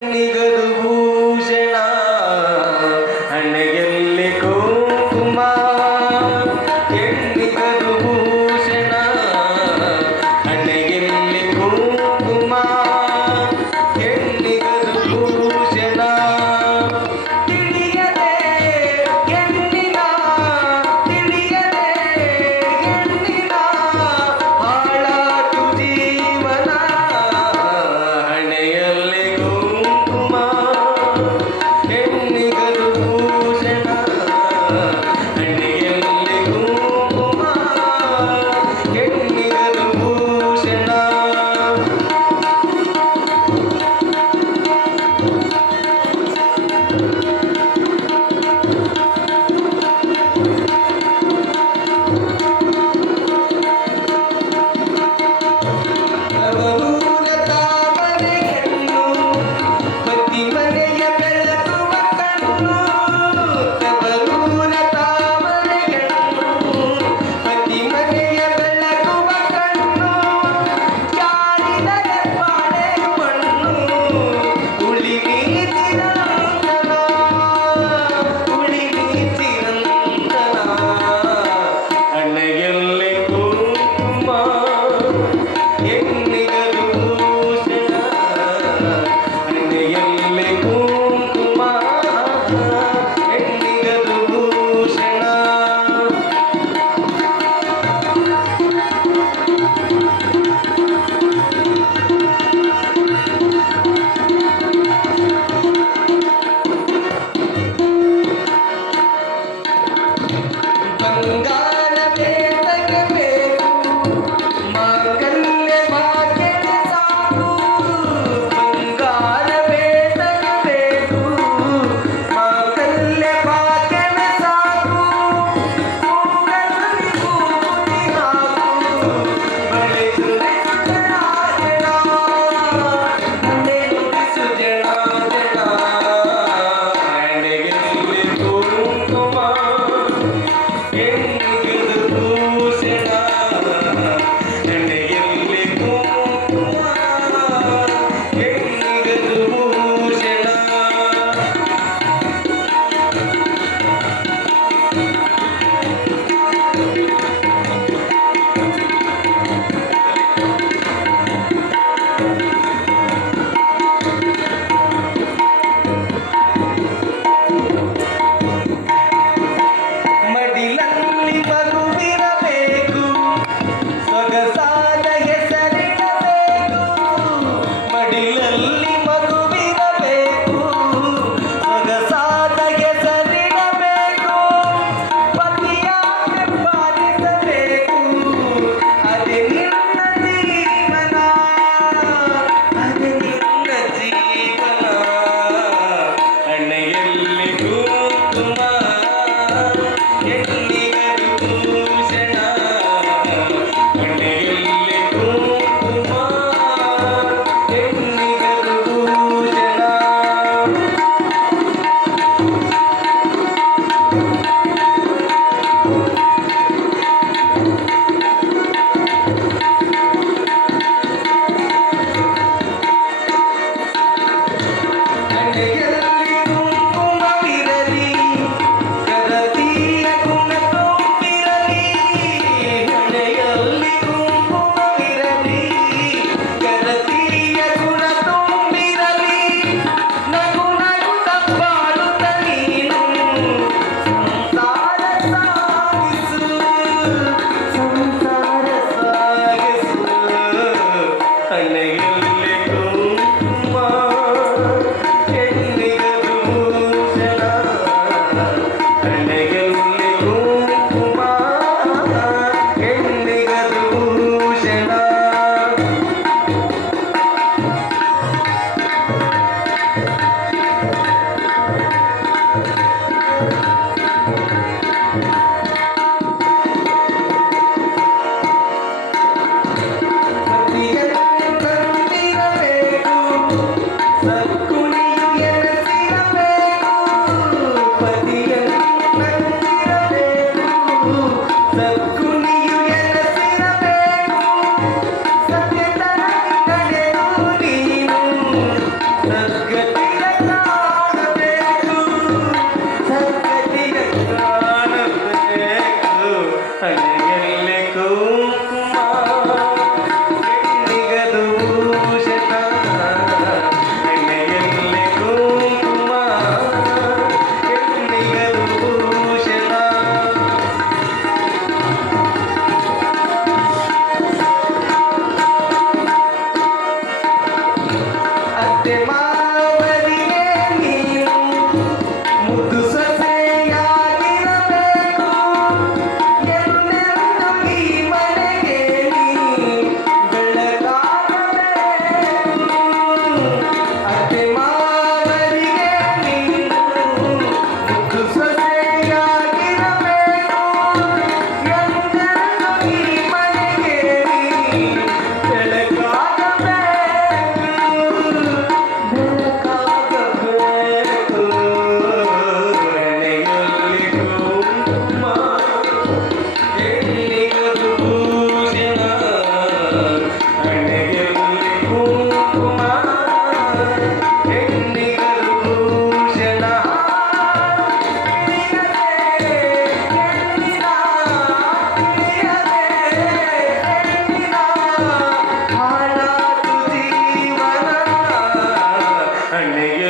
你的 like nigga Negev.